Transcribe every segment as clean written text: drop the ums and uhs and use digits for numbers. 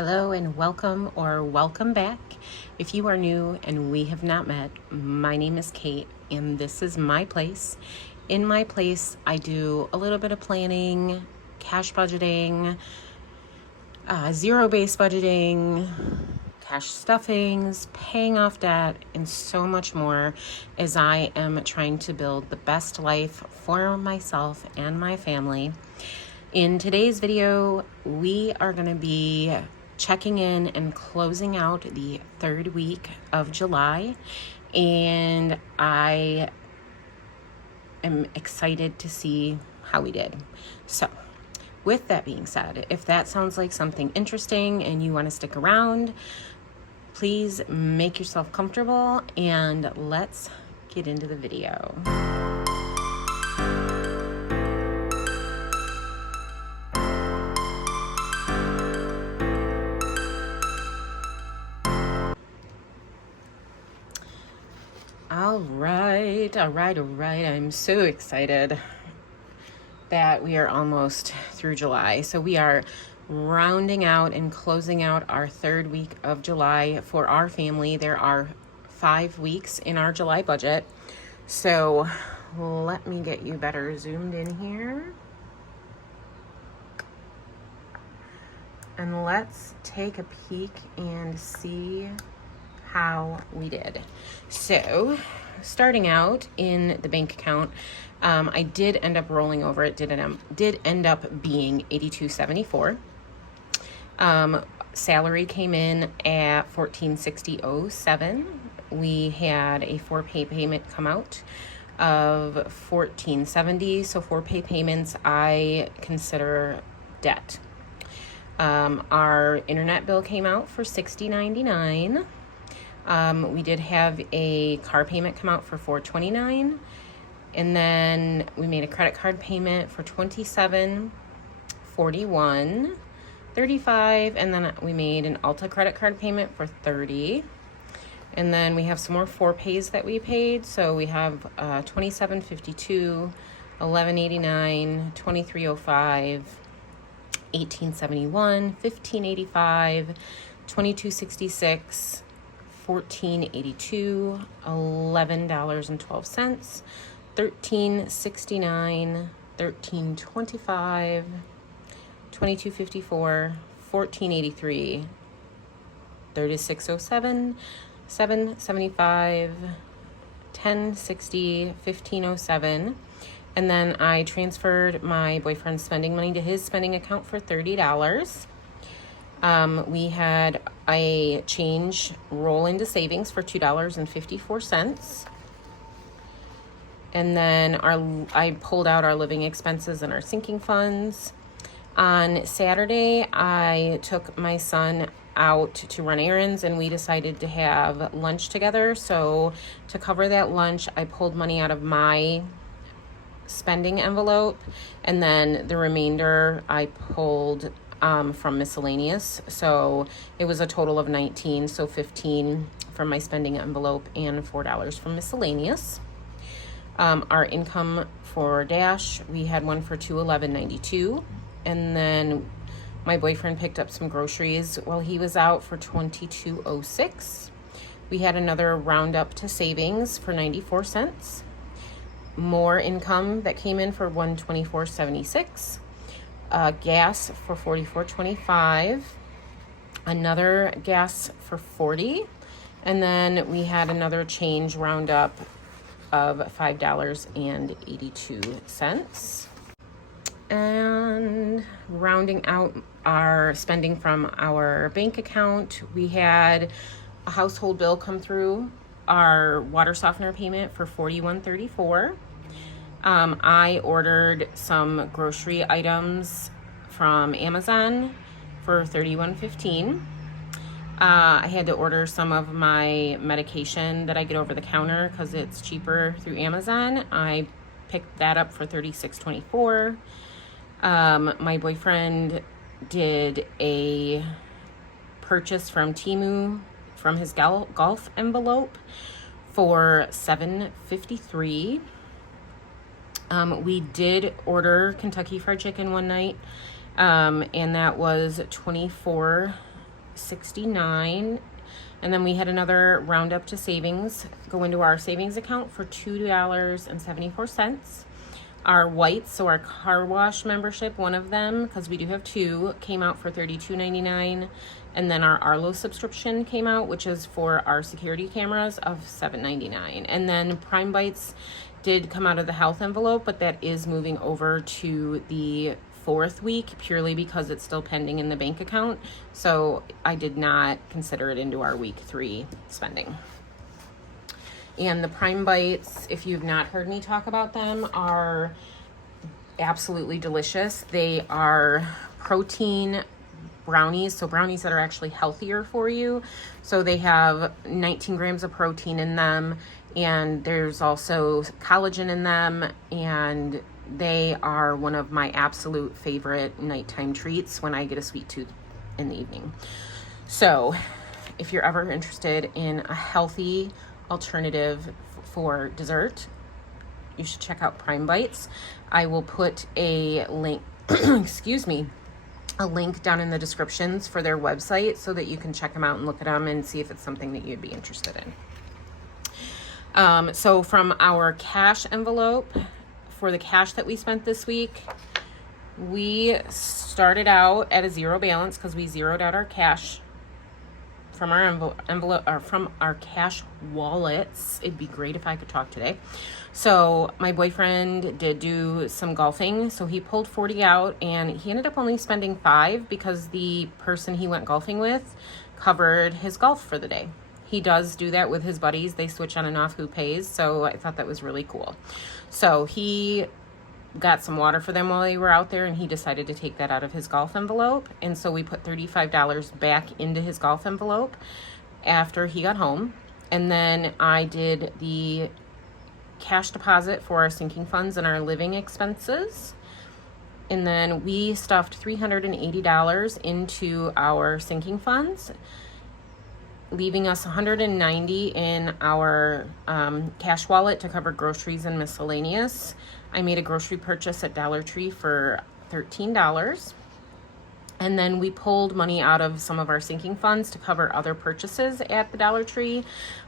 Hello and welcome or welcome back. If you are new and we have not met, my name is Kate and this is my place. In my place, I do a little bit of planning, cash budgeting, zero-based budgeting, cash stuffings, paying off debt, and so much more as I am trying to build the best life for myself and my family. In today's video, we are going to be checking in and closing out the third week of July, and I am excited to see how we did. So with that being said, if that sounds like something interesting and you want to stick around, please make yourself comfortable and let's get into the video. All right. I'm so excited that we are almost through July. So we are rounding out and closing out our third week of July for our family. There are 5 weeks in our July budget. So let me get you better zoomed in here. And let's take a peek and see how we did. So starting out in the bank account, I did end up rolling over. It did end up being $82.74. Salary came in at $1460.07. We had a 4-pay payment come out of $1470. So 4-pay payments I consider debt. Our internet bill came out for $60.99. We did have a car payment come out for $429, and then we made a credit card payment for $27.41.35, and then we made an Ulta credit card payment for $30, and then we have some more 4-pays that we paid. So we have $27.52, $11.89, $23.05, $18.71, $15.85, $22.66, $14.82, $11.12, $13.69, $13.25, $22.54, $14.83, $36.07, $7.75, $10.60, $15.07. And then I transferred my boyfriend's spending money to his spending account for $30. We had a change roll into savings for $2.54. And then I pulled out our living expenses and our sinking funds. On Saturday, I took my son out to run errands and we decided to have lunch together. So to cover that lunch, I pulled money out of my spending envelope, and then the remainder I pulled from miscellaneous. So it was a total of 19, so 15 from my spending envelope and $4 from miscellaneous. Our income for Dash, we had one for $211.92, and then my boyfriend picked up some groceries while he was out for $22.06. We had another roundup to savings for 94 cents. More income that came in for $124.76. Gas for $44.25. Another gas for $40. And then we had another change roundup of $5.82. And rounding out our spending from our bank account, we had a household bill come through, our water softener payment for $41.34. I ordered some grocery items from Amazon for $31.15. I had to order some of my medication that I get over the counter because it's cheaper through Amazon. I picked that up for $36.24. My boyfriend did a purchase from Temu from his golf envelope for $7.53. We did order Kentucky Fried Chicken one night, and that was $24 $2.69. And then we had another roundup to savings go into our savings account for $2.74. Our whites, so our car wash membership, one of them, because we do have two, came out for $32.99. And then our Arlo subscription came out, which is for our security cameras, of $7.99. And then Prime Bites did come out of the health envelope, but that is moving over to the 4th week purely because it's still pending in the bank account. So I did not consider it into our week 3 spending. And the Prime Bites, if you've not heard me talk about them, are absolutely delicious. They are protein brownies, so brownies that are actually healthier for you. So they have 19 grams of protein in them, and there's also collagen in them, and they are one of my absolute favorite nighttime treats when I get a sweet tooth in the evening. So if you're ever interested in a healthy alternative for dessert, you should check out Prime Bites. I will put a link, a link down in the descriptions for their website so that you can check them out and look at them and see if it's something that you'd be interested in. So from our cash envelope, for the cash that we spent this week, we started out at a zero balance because we zeroed out our cash from our envelope or from our cash wallets. It'd be great if I could talk today. So my boyfriend did do some golfing, so he pulled 40 out, and he ended up only spending 5 because the person he went golfing with covered his golf for the day. He does do that with his buddies. They switch on and off who pays, so I thought that was really cool. So he got some water for them while they were out there, and he decided to take that out of his golf envelope. And so we put $35 back into his golf envelope after he got home. And then I did the cash deposit for our sinking funds and our living expenses. And then we stuffed $380 into our sinking funds, leaving us $190 in our cash wallet to cover groceries and miscellaneous. I made a grocery purchase at Dollar Tree for $13. And then we pulled money out of some of our sinking funds to cover other purchases at the Dollar Tree.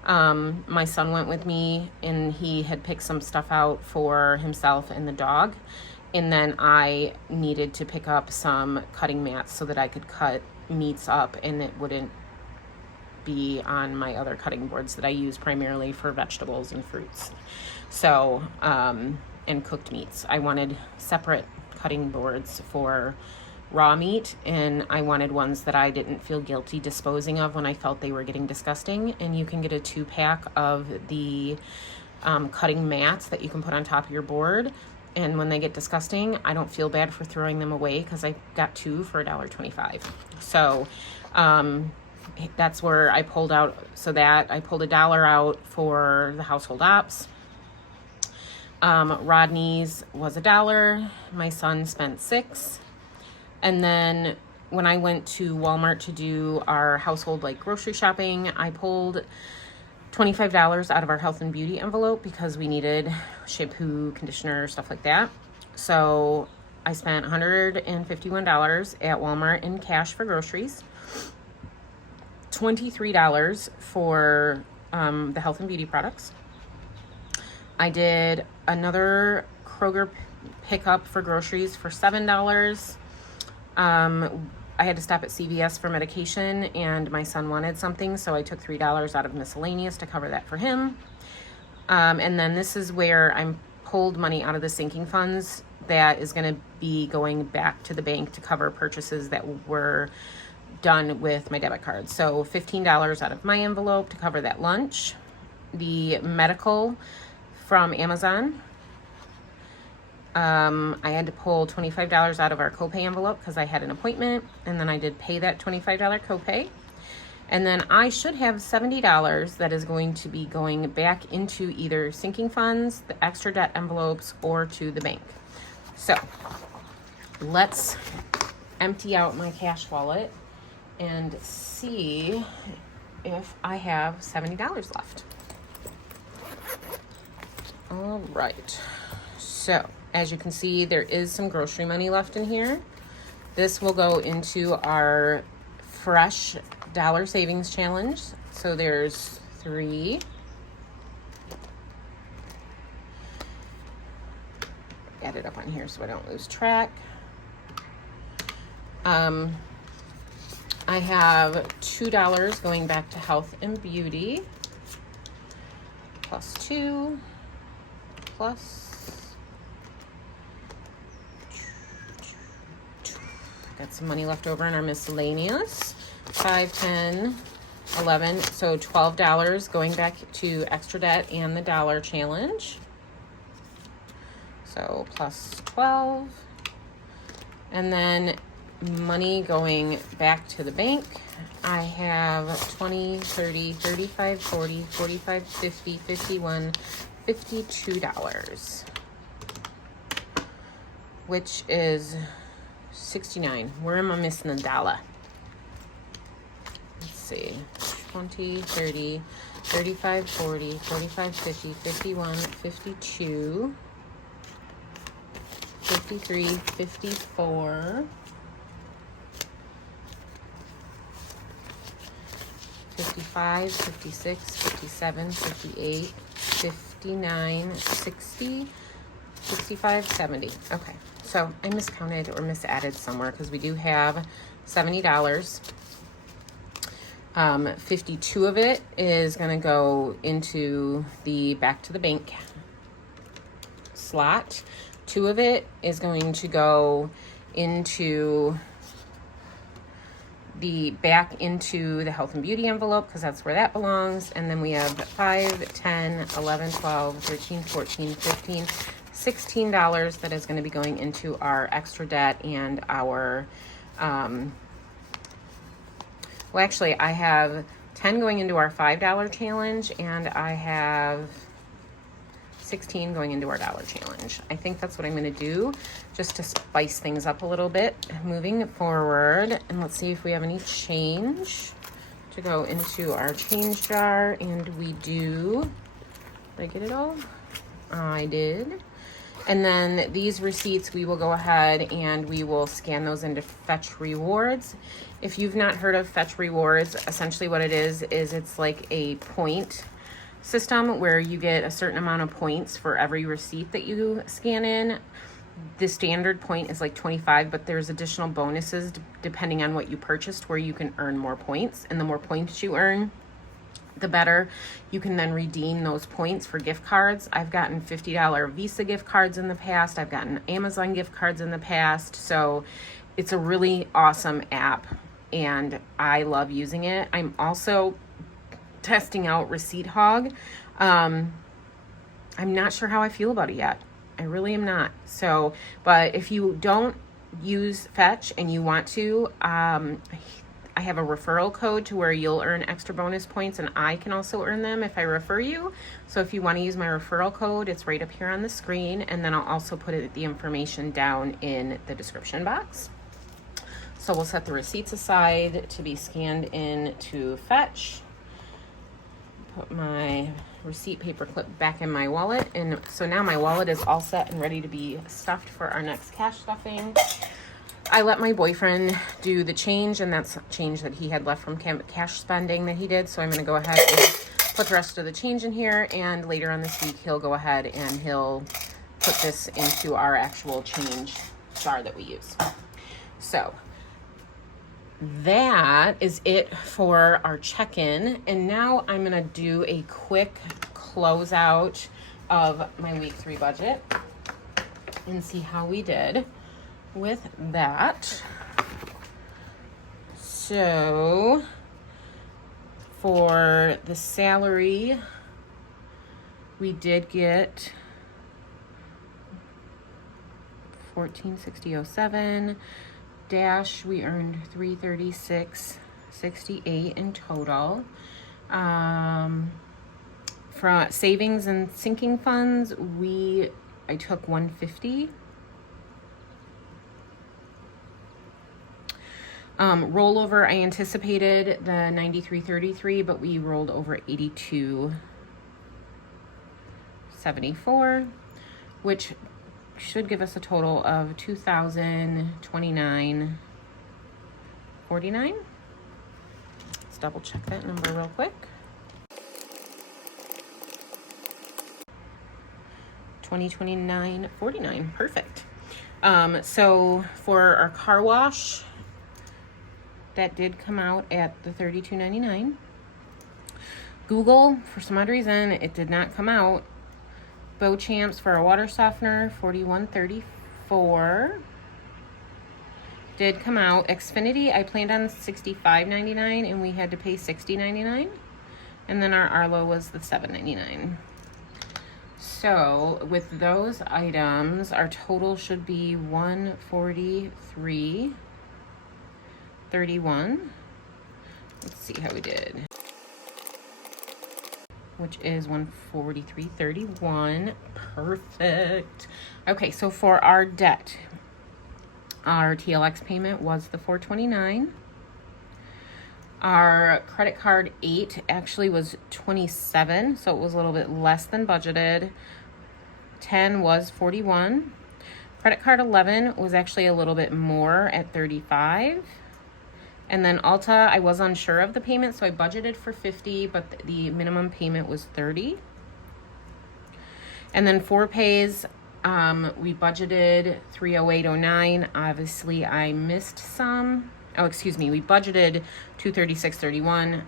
My son went with me, and he had picked some stuff out for himself and the dog. And then I needed to pick up some cutting mats so that I could cut meats up and it wouldn't be on my other cutting boards that I use primarily for vegetables and fruits. So, and cooked meats. I wanted separate cutting boards for raw meat, and I wanted ones that I didn't feel guilty disposing of when I felt they were getting disgusting. And you can get a 2-pack of the cutting mats that you can put on top of your board. And when they get disgusting, I don't feel bad for throwing them away because I got 2 for $1.25. So that's where I pulled out. So that I pulled $1 out for the household ops. Rodney's was $1. My son spent $6. And then when I went to Walmart to do our household grocery shopping, I pulled $25 out of our health and beauty envelope because we needed shampoo, conditioner, stuff like that. So I spent $151 at Walmart in cash for groceries, $23 for the health and beauty products. I did another Kroger pickup for groceries for $7. I had to stop at CVS for medication, and my son wanted something, so I took $3 out of miscellaneous to cover that for him. And then this is where I pulled money out of the sinking funds that is going to be going back to the bank to cover purchases that were done with my debit card. So $15 out of my envelope to cover that lunch. The medical from Amazon. I had to pull $25 out of our copay envelope because I had an appointment, and then I did pay that $25 copay. And then I should have $70 that is going to be going back into either sinking funds, the extra debt envelopes, or to the bank. So let's empty out my cash wallet and see if I have $70 left. All right. So as you can see, there is some grocery money left in here. This will go into our fresh dollar savings challenge. So there's 3. Add it up on here so I don't lose track. I have $2 going back to health and beauty, plus 2, plus, got some money left over in our miscellaneous, 5, 10, 11, so $12 going back to extra debt and the dollar challenge. So plus 12, and then money going back to the bank. I have 20, 30, 35, 40, 45, 50, 51, $52, which is 69. Where am I missing a dollar? Let's see. 20, 30, 35, 40, 45, 50, 51, 52, 53, 54, 55, 56, 57, 58, 59, 60, 65, 70. Okay, so I miscounted or misadded somewhere because we do have $70. 52 of it is going to go into the back to the bank slot. 2 of it is going to go into the back into the health and beauty envelope because that's where that belongs. And then we have 5, 10, 11, 12, 13, 14, 15, $16 that is going to be going into our extra debt and our, well, actually I have 10 going into our $5 challenge, and I have 16 going into our dollar challenge. I think that's what I'm going to do just to spice things up a little bit moving forward. And let's see if we have any change to go into our change jar. And we do. Did I get it all? I did. And then these receipts, we will go ahead and we will scan those into Fetch Rewards. If you've not heard of Fetch Rewards, essentially what it is it's like a point system where you get a certain amount of points for every receipt that you scan in. The standard point is like 25, but there's additional bonuses depending on what you purchased where you can earn more points. And the more points you earn, the better. You can then redeem those points for gift cards. I've gotten $50 Visa gift cards in the past. I've gotten Amazon gift cards in the past. So it's a really awesome app and I love using it. I'm also testing out Receipt Hog. I'm not sure how I feel about it yet. I really am not. So, but if you don't use Fetch and you want to, I have a referral code to where you'll earn extra bonus points, and I can also earn them if I refer you. So if you want to use my referral code, it's right up here on the screen, and then I'll also put the information down in the description box. So we'll set the receipts aside to be scanned in to Fetch. Put my receipt paper clip back in my wallet, and so now my wallet is all set and ready to be stuffed for our next cash stuffing. I let my boyfriend do the change, and that's change that he had left from cash spending that he did. So I'm going to go ahead and put the rest of the change in here, and later on this week he'll go ahead and he'll put this into our actual change jar that we use. So that is it for our check-in, and now I'm going to do a quick closeout of my week 3 budget and see how we did with that. So for the salary, we did get $14,6007. Dash, we earned $336.68 in total. From savings and sinking funds, I took $150. Rollover, I anticipated the $93.33, but we rolled over $82.74, which should give us a total of $2,029.49. double check that number real quick. $20.29.49. Perfect. So for our car wash, that did come out at the $32.99. Google, for some odd reason, it did not come out. Beauchamps for a water softener, $41.34. Did come out. Xfinity, I planned on $65.99 and we had to pay $60.99. And then our Arlo was the $7.99. So with those items, our total should be $143.31. Let's see how we did. Which is $143.31. Perfect. Okay, so for our debt, our TLX payment was the $429. Our credit card 8 actually was $27, so it was a little bit less than budgeted. 10 was $41. Credit card 11 was actually a little bit more at $35. And then Ulta, I was unsure of the payment, so I budgeted for $50, but the minimum payment was $30. And then 4Pays, we budgeted $308.09. Obviously, I missed some. Oh, excuse me, we budgeted $236.31.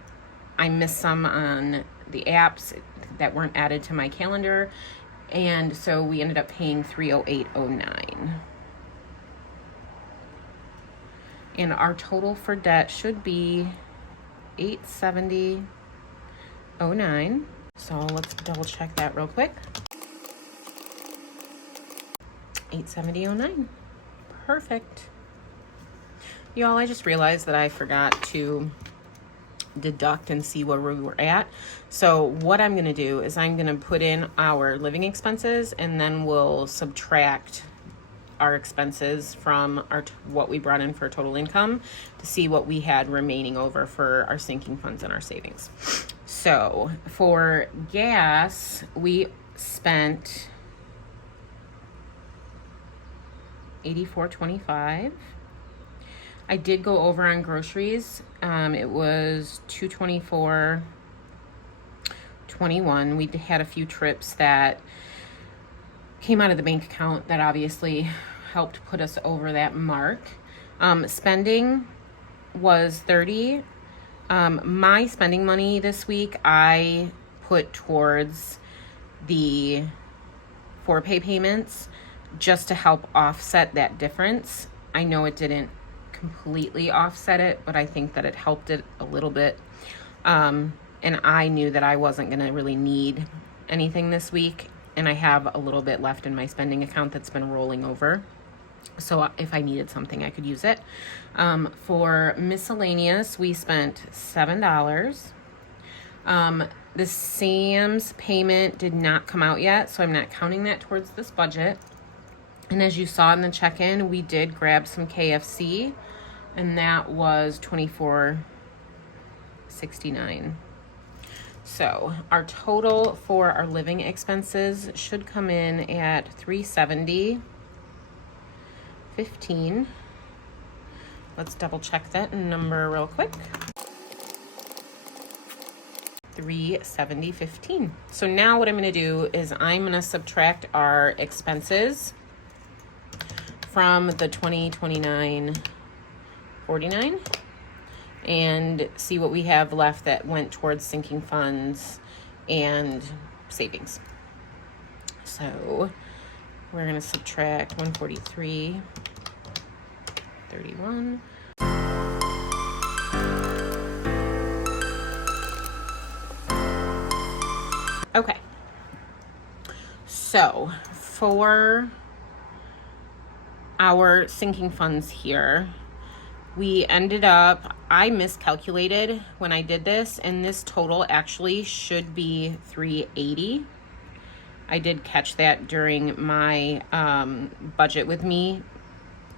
I missed some on the apps that weren't added to my calendar, and so we ended up paying $308.09. And our total for debt should be $870.09. So let's double check that real quick. $870.09. Perfect. Y'all, I just realized that I forgot to deduct and see where we were at. So what I'm going to do is I'm going to put in our living expenses and then we'll subtract our expenses from what we brought in for total income to see what we had remaining over for our sinking funds and our savings. So for gas, we spent $84.25. I did go over on groceries. It was $224.21. We had a few trips that came out of the bank account that obviously helped put us over that mark. Spending was $30. My spending money this week I put towards the 4Pay payments just to help offset that difference. I know it didn't completely offset it, but I think that it helped it a little bit. And I knew that I wasn't going to really need anything this week, and I have a little bit left in my spending account that's been rolling over. So if I needed something, I could use it. For miscellaneous, we spent $7. The Sam's payment did not come out yet, so I'm not counting that towards this budget. And as you saw in the check-in, we did grab some KFC, and that was $24.69. So our total for our living expenses should come in at $370.15. Let's double check that number real quick. $370.15. So now what I'm going to do is I'm going to subtract our expenses from the $20.29.49 and see what we have left that went towards sinking funds and savings. So we're going to subtract $143.31. Okay. So for our sinking funds here, we ended up, I miscalculated when I did this, and this total actually should be $380. I did catch that during my budget with me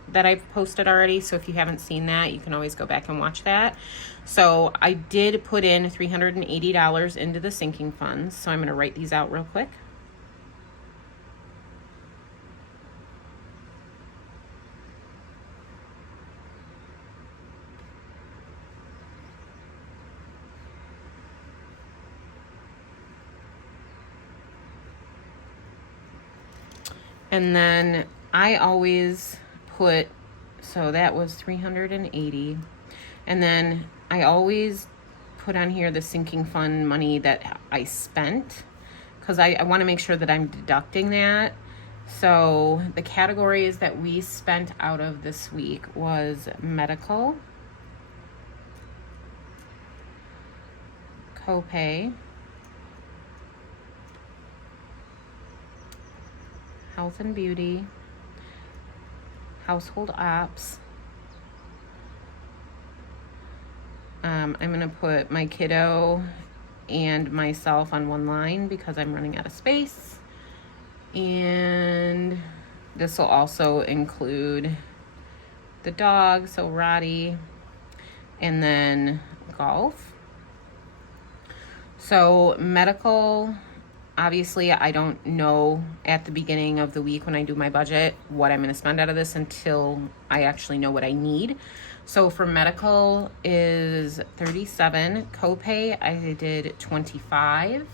that I've posted already, so if you haven't seen that, you can always go back and watch that. So I did put in $380 into the sinking funds, so I'm going to write these out real quick. And then I always put, so that was $380. And then I always put on here the sinking fund money that I spent, because I want to make sure that I'm deducting that. So the categories that we spent out of this week was medical, copay, health and beauty, household ops. I'm going to put my kiddo and myself on one line because I'm running out of space. And this will also include the dog, so Roddy, and then golf. So medical, obviously I don't know at the beginning of the week when I do my budget what I'm going to spend out of this until I actually know what I need. So for medical is $37, copay I did $25,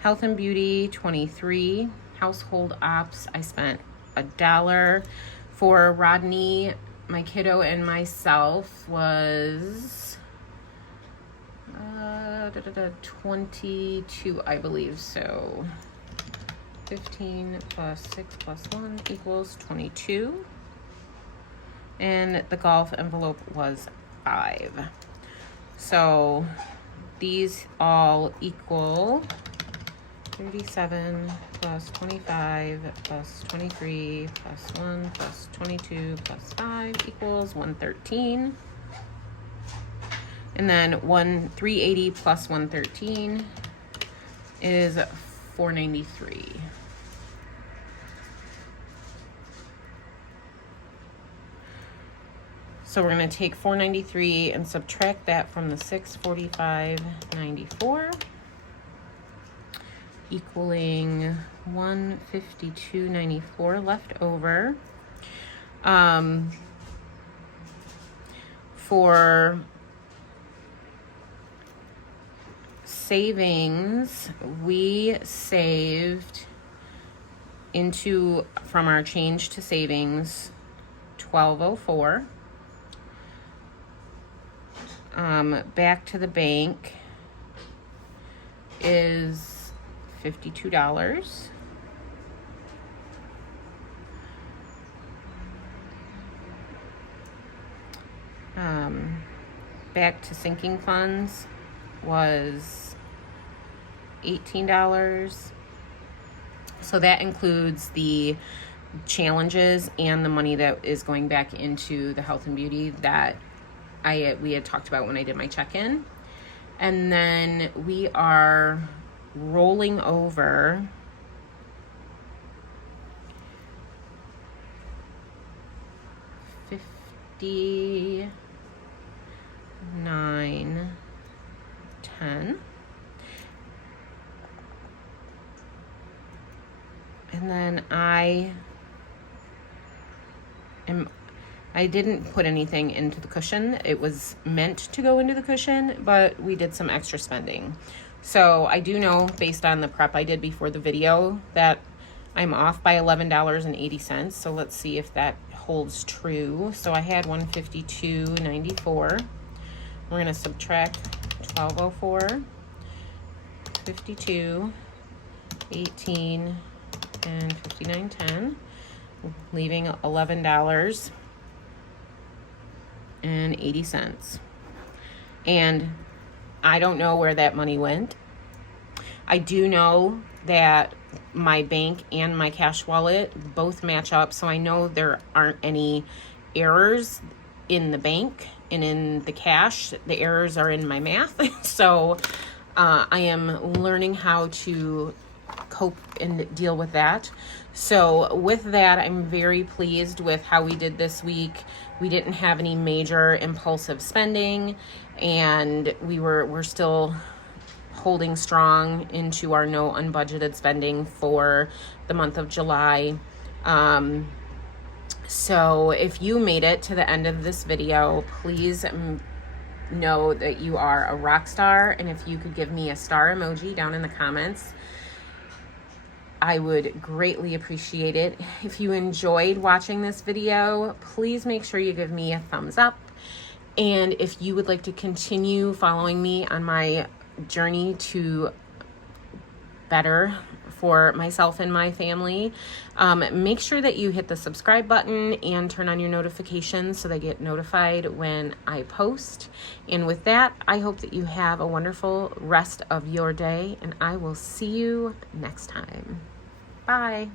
health and beauty $23, household ops I spent $1. For Rodney, my kiddo, and myself was 22, I believe. So 15 plus 6 plus 1 equals 22. And the golf envelope was 5. So these all equal 37 plus 25 plus 23 plus 1 plus 22 plus 5 equals 113. And then 380 plus 113 is 493. So we're going to take 493 and subtract that from the 645.94, equaling 152.94 left over. For savings, we saved from our change to savings $12.04. Back to the bank is $52. Back to sinking funds was $18. So that includes the challenges and the money that is going back into the health and beauty that we had talked about when I did my check-in. And then we are rolling over $59.10. And then I didn't put anything into the cushion. It was meant to go into the cushion, but we did some extra spending. So I do know, based on the prep I did before the video, that I'm off by $11.80. So let's see if that holds true. So I had $152.94. We're going to subtract $12.04, 52, 18, and 59.10, leaving $11.80. And I don't know where that money went. I do know that my bank and my cash wallet both match up, so I know there aren't any errors in the bank and in the cash. The errors are in my math. So I am learning how to cope and deal with that. So with that, I'm very pleased with how we did this week. We didn't have any major impulsive spending, and we're still holding strong into our no unbudgeted spending for the month of July. So if you made it to the end of this video, please know that you are a rock star, and if you could give me a star emoji down in the comments, I would greatly appreciate it. If you enjoyed watching this video, please make sure you give me a thumbs up. And if you would like to continue following me on my journey to better for myself and my family, make sure that you hit the subscribe button and turn on your notifications so they get notified when I post. And with that, I hope that you have a wonderful rest of your day, and I will see you next time. Bye.